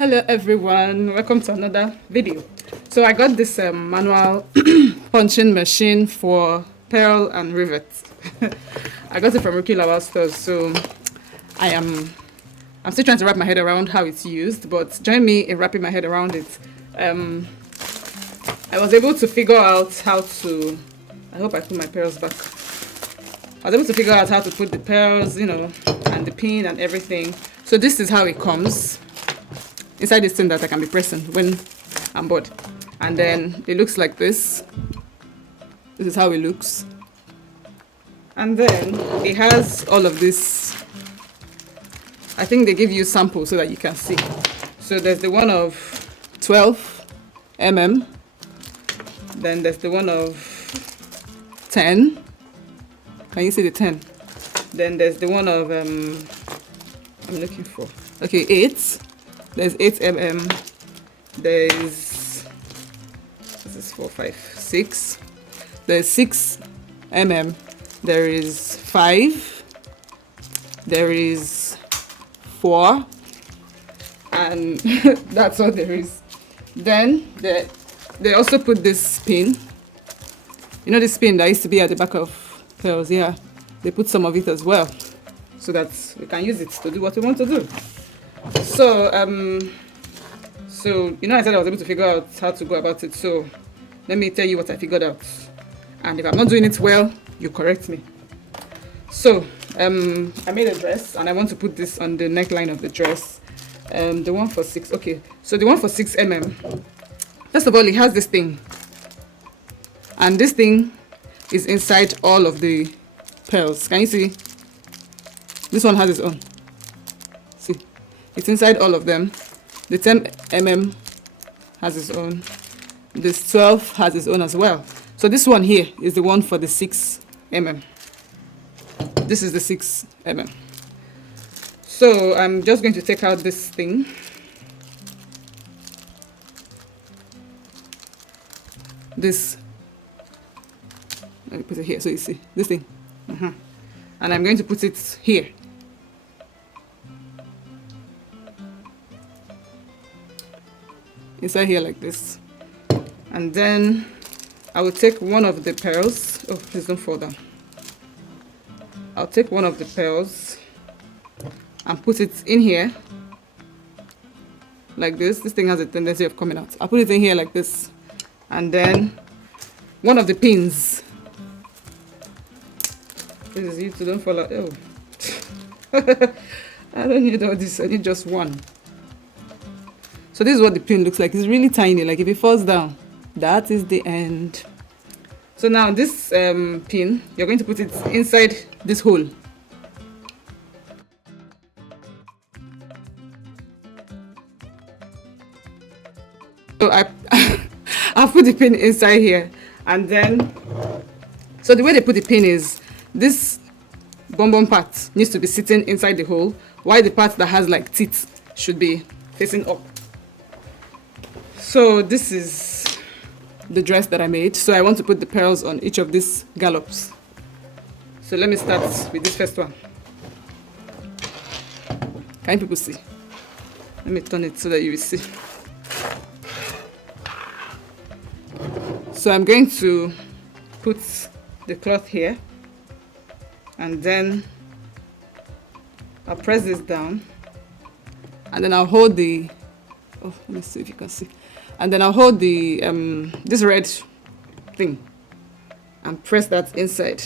Hello everyone, welcome to another video. So I got this manual punching machine for pearl and rivet. I got it from Ricky Lawal stores, so I'm still trying to wrap my head around how it's used, but join me in wrapping my head around it. I was able to figure out how to, I hope I put my pearls back. I was able to figure out how to put the pearls, and the pin and everything. So this is how it comes inside this thing that I can be pressing when I'm bored. And then it looks like this. This is how it looks. And then it has all of this. I think they give you samples so that you can see. So there's the one of 12 mm. Then there's the one of 10. Can you see the 10? Then there's the one of I'm looking for. Okay, 8. There's 8 mm. There's, this is 4, 5, 6. There's 6 mm. There is 5. There is 4. And that's all there is. Then they also put this pin. You know this pin that used to be at the back of pearls? Yeah. They put some of it as well, so that we can use it to do what we want to do. So I said I was able to figure out how to go about it. So let me tell you what I figured out, and if I'm not doing it well, you correct me. So I made a dress, and I want to put this on the neckline of the dress. The one for 6. Okay, so the one for 6 mm. First of all, it has this thing, and this thing is inside all of the pearls. Can you see? This one has its own. See, it's inside all of them. The 10 mm has its own. This 12 has its own as well. So this one here is the one for the 6 mm. This is the 6 mm. So I'm just going to take out this thing. This, let me put it here so you see this thing. And I'm going to put it here. Inside here like this. And then I will take one of the pearls. Oh, please don't fall down. I'll take one of the pearls and put it in here like this. This thing has a tendency of coming out. I'll put it in here like this. And then one of the pins. This is you, so don't fall out. Oh. I don't need all this. I need just one. So this is what the pin looks like. It's really tiny. Like if it falls down, that is the end. So now this pin, you're going to put it inside this hole. So I'll put the pin inside here, and then so the way they put the pin is this bonbon part needs to be sitting inside the hole, while the part that has like teeth should be facing up. So this is the dress that I made. So I want to put the pearls on each of these gallops. So let me start with this first one. Can people see? Let me turn it so that you will see. So I'm going to put the cloth here, and then I'll press this down, and then I'll hold the, oh, let me see if you can see, and then I'll hold the this red thing and press that inside.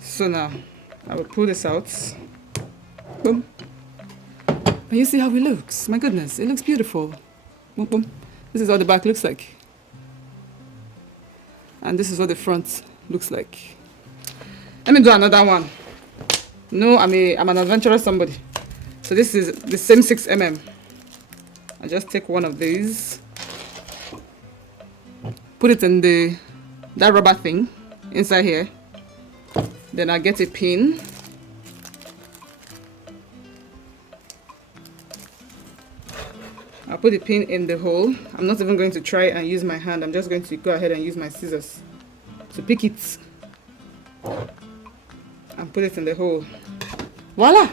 So now I will pull this out. Boom. Can you see how it looks? My goodness, it looks beautiful. Boom, boom. This is what the back looks like, and this is what the front looks like. Let me do another one. No, I'm an adventurous somebody. So this is the same 6 mm. I just take one of these, put it in that rubber thing inside here. Then I get a pin. I'll put the pin in the hole. I'm not even going to try and use my hand. I'm just going to go ahead and use my scissors to pick it and put it in the hole. Voila!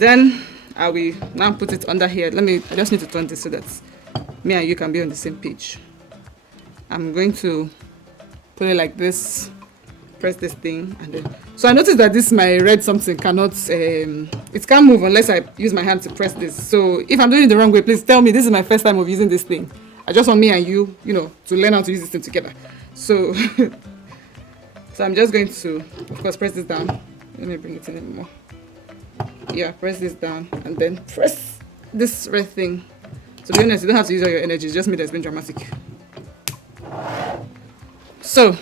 Then I will now put it under here. I just need to turn this so that me and you can be on the same page. I'm going to put it like this, press this thing, and then so I noticed that this my red something cannot it can't move unless I use my hand to press this. So if I'm doing it the wrong way, please tell me. This is my first time of using this thing. I just want me and you, to learn how to use this thing together. So so I'm just going to, of course, press this down. Let me bring it in a bit more. Yeah, press this down and then press this red thing. To be honest, you don't have to use all your energy. It's just me that's been dramatic. So,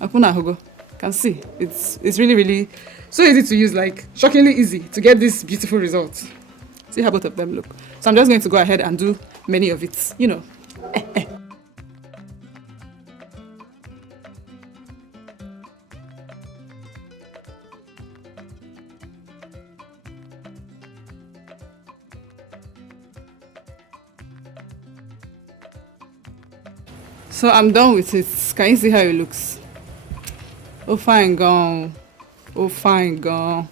Akuna Hogo, can see it's really, really so easy to use, like shockingly easy to get this beautiful result. See how both of them look. So I'm just going to go ahead and do many of it, So I'm done with it. Can you see how it looks? Oh, fine gone. Oh, fine gone.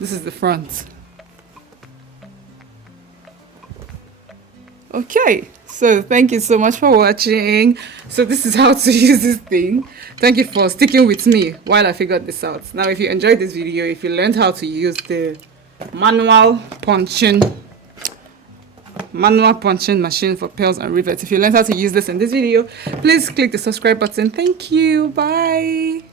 This is the front. Okay, so thank you so much for watching. So this is how to use this thing. Thank you for sticking with me while I figured this out. Now, if you enjoyed this video, if you learned how to use the manual punching machine for pearls and rivets, if you learned how to use this in this video, please click the subscribe button. Thank you. Bye.